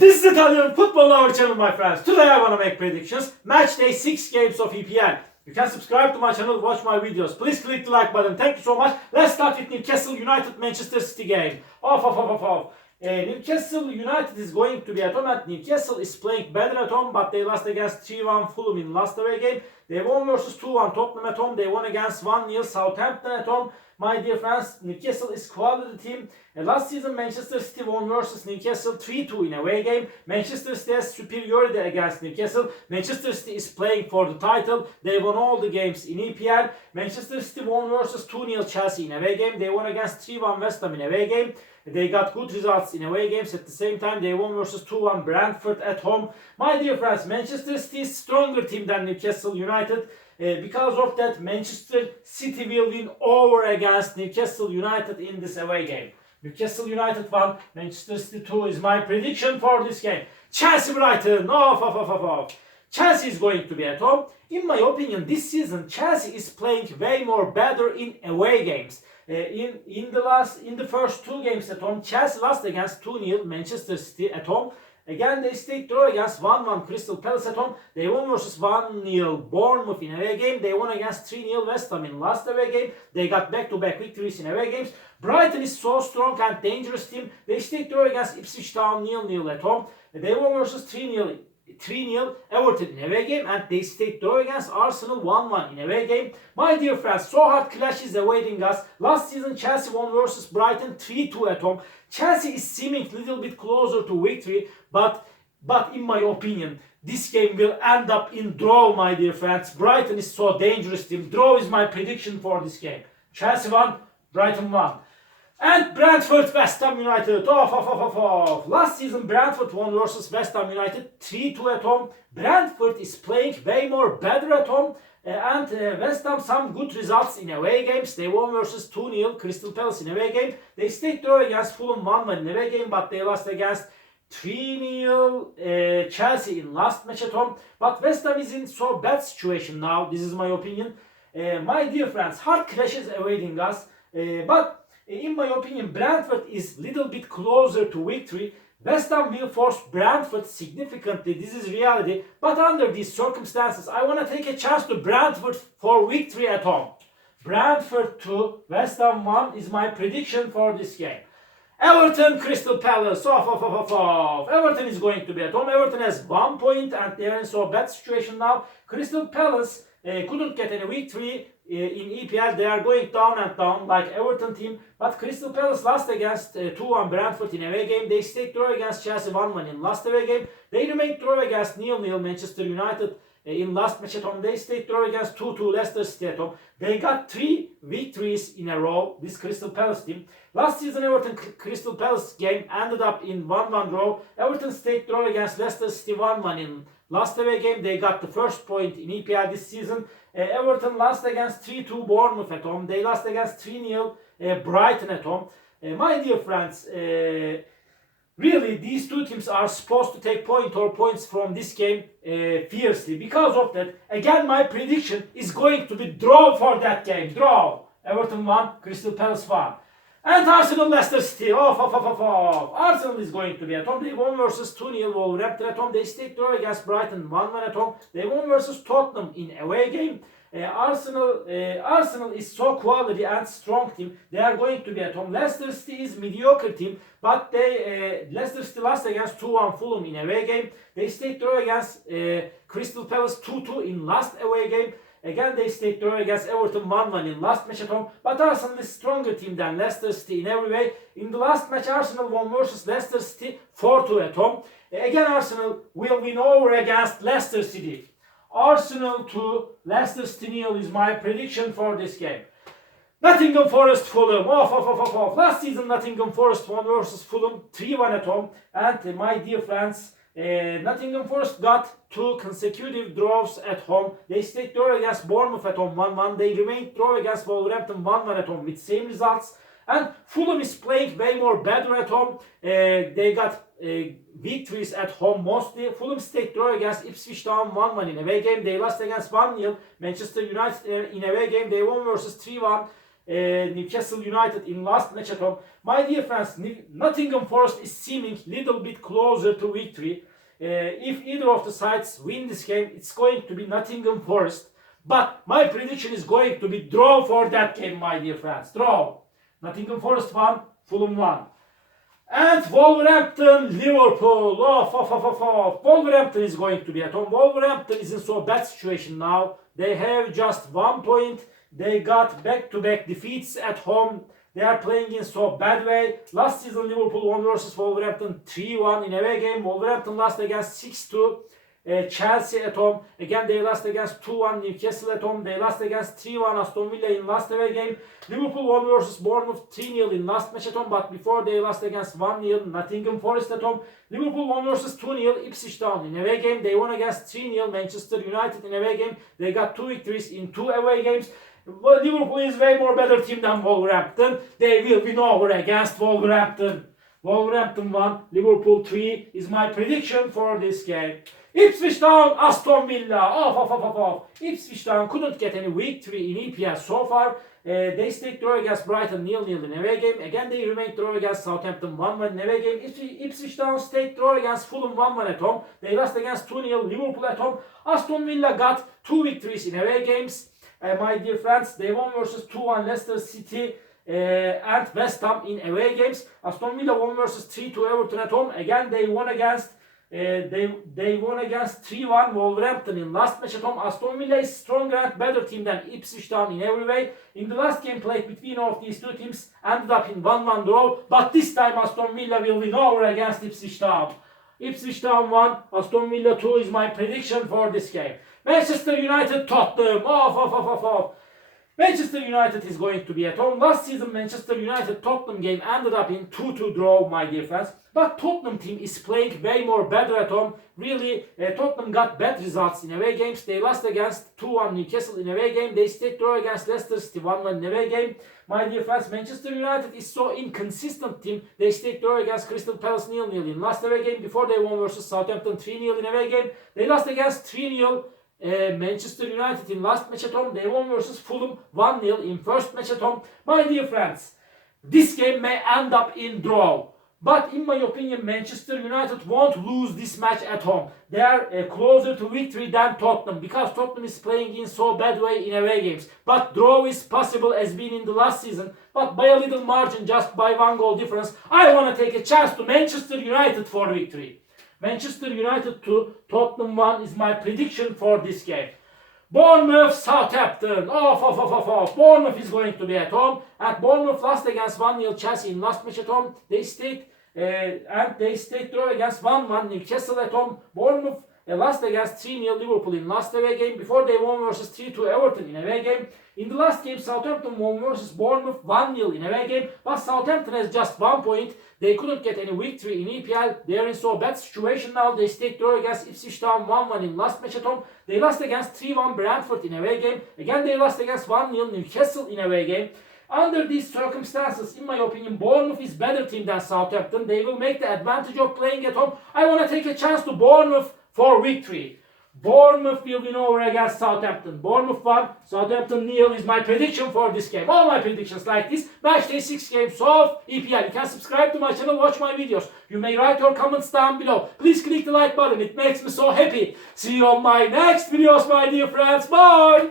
This is Italian football lover channel, my friends. Today I want to make predictions. Match day 6 games of EPL. You can subscribe to my channel, watch my videos. Please click the like button. Thank you so much. Let's start with Newcastle United Manchester City game. Newcastle United is going to be at home, and Newcastle is playing better at home, but they lost against 3-1 Fulham in last away game. They won versus 2-1 Tottenham at home. They won against 1-0 Southampton at home. My dear friends, Newcastle is quality team. Last season Manchester City won versus Newcastle 3-2 in away game. Manchester City has superiority against Newcastle. Manchester City is playing for the title. They won all the games in EPL. Manchester City won versus 2-0 Chelsea in away game. They won against 3-1 West Ham in away game. They got good results in away games. At the same time, they won versus 2-1 Brentford at home. My dear friends, Manchester City is stronger team than Newcastle United. Because of that, Manchester City will win over against Newcastle United in this away game. Newcastle United 1, Manchester City 2 is my prediction for this game. Chelsea Brighton, Chelsea is going to be at home. In my opinion, this season Chelsea is playing way more better in away games. In the first two games at home, Chelsea lost against 2-0 Manchester City at home. Again, they stayed draw against 1-1 Crystal Palace at home. They won versus 1-0 Bournemouth in away game. They won against 3-0 West Ham in last away game. They got back-to-back victories in away games. Brighton is so strong and dangerous team. They stayed draw against Ipswich Town 0-0 at home. They won versus 3-0 Everton in away game, and they stayed draw against Arsenal 1-1 in away game. My dear friends, so hard clashes awaiting us. Last season Chelsea won versus Brighton 3-2 at home. Chelsea is seeming a little bit closer to victory, but in my opinion, this game will end up in draw, my dear friends. Brighton is so dangerous team. Draw is my prediction for this game. Chelsea 1, Brighton 1. And Brentford West Ham United. Last season Brentford won versus West Ham United 3-2 at home. Brentford is playing way more better at home. And West Ham some good results in away games. They won versus 2-0 Crystal Palace in away game. They stayed draw against Fulham 1-1 in away game, but they lost against 3-0 Chelsea in last match at home. But West Ham is in so bad situation now. This is my opinion. My dear friends, hard clashes awaiting us. But in my opinion, Brentford is little bit closer to victory. West Ham will force Brentford significantly. This is reality. But under these circumstances, I want to take a chance to Brentford for victory at home. Brentford 2, West Ham 1 is my prediction for this game. Everton Crystal Palace. Everton is going to be at home. Everton has 1 point and they are in so bad situation now. Crystal Palace couldn't get any victory in EPL. They are going down and down like Everton team. But Crystal Palace lost against 2-1 Brentford in away game. They stayed draw against Chelsea 1-1 in last away game. They remained draw against 0-0 Manchester United in last match at home. They stayed draw against 2-2 Leicester City at home. They got 3 victories in a row, this Crystal Palace team. Last season Everton Crystal Palace game ended up in 1-1 draw. Everton stayed draw against Leicester City 1-1 in last away game. They got the first point in EPL this season. Everton lost against 3-2 Bournemouth at home. They lost against 3-0 Brighton at home. My dear friends, really these two teams are supposed to take points from this game fiercely. Because of that, again my prediction is going to be draw for that game. Draw. Everton 1, Crystal Palace 1. And Arsenal Leicester City. Arsenal is going to be at home. They won versus 2-0 Wolverhampton at home. They stayed draw against Brighton 1-1 at home. They won versus Tottenham in away game. Arsenal is so quality and strong team. They are going to be at home. Leicester City is mediocre team, but Leicester City lost against 2-1 Fulham in away game. They stayed draw against Crystal Palace 2-2 in last away game. Again, they stayed draw against Everton 1-1 in last match at home. But Arsenal is stronger team than Leicester City in every way. In the last match, Arsenal won versus Leicester City 4-2 at home. Again, Arsenal will win over against Leicester City. Arsenal 2, Leicester City 0 is my prediction for this game. Nottingham Forest Fulham. Last season Nottingham Forest won versus Fulham 3-1 at home. And my dear friends, Nottingham Forest got 2 consecutive draws at home. They stayed draw against Bournemouth at home 1-1. They remained draw against Wolverhampton 1-1 at home with same results. And Fulham is playing way more better at home. They got victories at home mostly. Fulham stayed draw against Ipswich Town 1-1 in away game. They lost against 1-0 Manchester United in away game. They won versus 3-1 Newcastle United in last match at home. My dear friends, Nottingham Forest is seeming little bit closer to victory. If either of the sides win this game, it's going to be Nottingham Forest. But my prediction is going to be draw for that game, my dear friends. Draw. Nottingham Forest 1, Fulham 1. And Wolverhampton, Liverpool. Wolverhampton is going to be at home. Wolverhampton is in so bad situation now. They have just 1 point. They got back-to-back defeats at home. They are playing in so bad way. Last season Liverpool won versus Wolverhampton 3-1 in away game. Wolverhampton lost against 6-2 Chelsea at home. Again they lost against 2-1 Newcastle at home. They lost against 3-1 Aston Villa in last away game. Liverpool won versus Bournemouth 3-0 in last match at home. But before they lost against 1-0 Nottingham Forest at home. Liverpool won versus 2-0 Ipswich Town in away game. They won against 3-0 Manchester United in away game. They got 2 victories in 2 away games. Well, Liverpool is way more better team than Wolverhampton. They will win over against Wolverhampton. Wolverhampton 1, Liverpool 3 is my prediction for this game. Ipswich Town, Aston Villa. Ipswich Town couldn't get any victory in EPL so far. They stayed draw against Brighton 0-0 in away game. Again they remained draw against Southampton 1-1 in away game. Ipswich Town stayed draw against Fulham 1-1 at home. They lost against 2-0 Liverpool at home. Aston Villa got 2 victories in away games. My dear friends, they won versus 2-1 Leicester City and West Ham in away games. Aston Villa won versus 3-2 Everton at home. Again, they won against 3-1 Wolverhampton in last match at home. Aston Villa is stronger and better team than Ipswich Town in every way. In the last game played between all of these two teams ended up in 1-1 draw. But this time Aston Villa will win over against Ipswich Town. Ipswich Town 1, Aston Villa 2 is my prediction for this game. Manchester United, Tottenham. Manchester United is going to be at home. Last season Manchester United Tottenham game ended up in 2-2 draw, my dear friends. But Tottenham team is playing way more better at home. Really, Tottenham got bad results in away games. They lost against 2-1 Newcastle in away game. They stayed draw against Leicester City 1-1 in away game. My dear friends, Manchester United is so inconsistent team. They stayed draw against Crystal Palace 0-0 in last away game. Before they won versus Southampton 3-0 in away game. They lost against 3-0 Manchester United in last match at home. They won versus Fulham 1-0 in first match at home. My dear friends, this game may end up in draw. But in my opinion, Manchester United won't lose this match at home. They are closer to victory than Tottenham because Tottenham is playing in so bad way in away games. But draw is possible as been in the last season. But by a little margin, just by 1 goal difference, I want to take a chance to Manchester United for victory. Manchester United 2, Tottenham 1 is my prediction for this game. Bournemouth, Southampton. Bournemouth is going to be at home. And Bournemouth lost against 1-0 Chelsea in last match at home. They stayed draw against 1-1 Newcastle at home. Bournemouth lost against 3-0 Liverpool in last away game. Before they won versus 3-2 Everton in away game. In the last game, Southampton won versus Bournemouth 1-0 in away game. But Southampton has just 1 point. They couldn't get any victory in EPL. They are in so bad situation now. They stayed draw against Ipswich Town 1-1 in last match at home. They lost against 3-1 Brentford in away game. Again, they lost against 1-0 Newcastle in away game. Under these circumstances, in my opinion, Bournemouth is better team than Southampton. They will make the advantage of playing at home. I want to take a chance to Bournemouth for victory. Bournemouth will win over against Southampton. Bournemouth 1, Southampton 0 is my prediction for this game. All my predictions like this. Matchday 6 games of EPL. You can subscribe to my channel, watch my videos. You may write your comments down below. Please click the like button. It makes me so happy. See you on my next videos, my dear friends. Bye!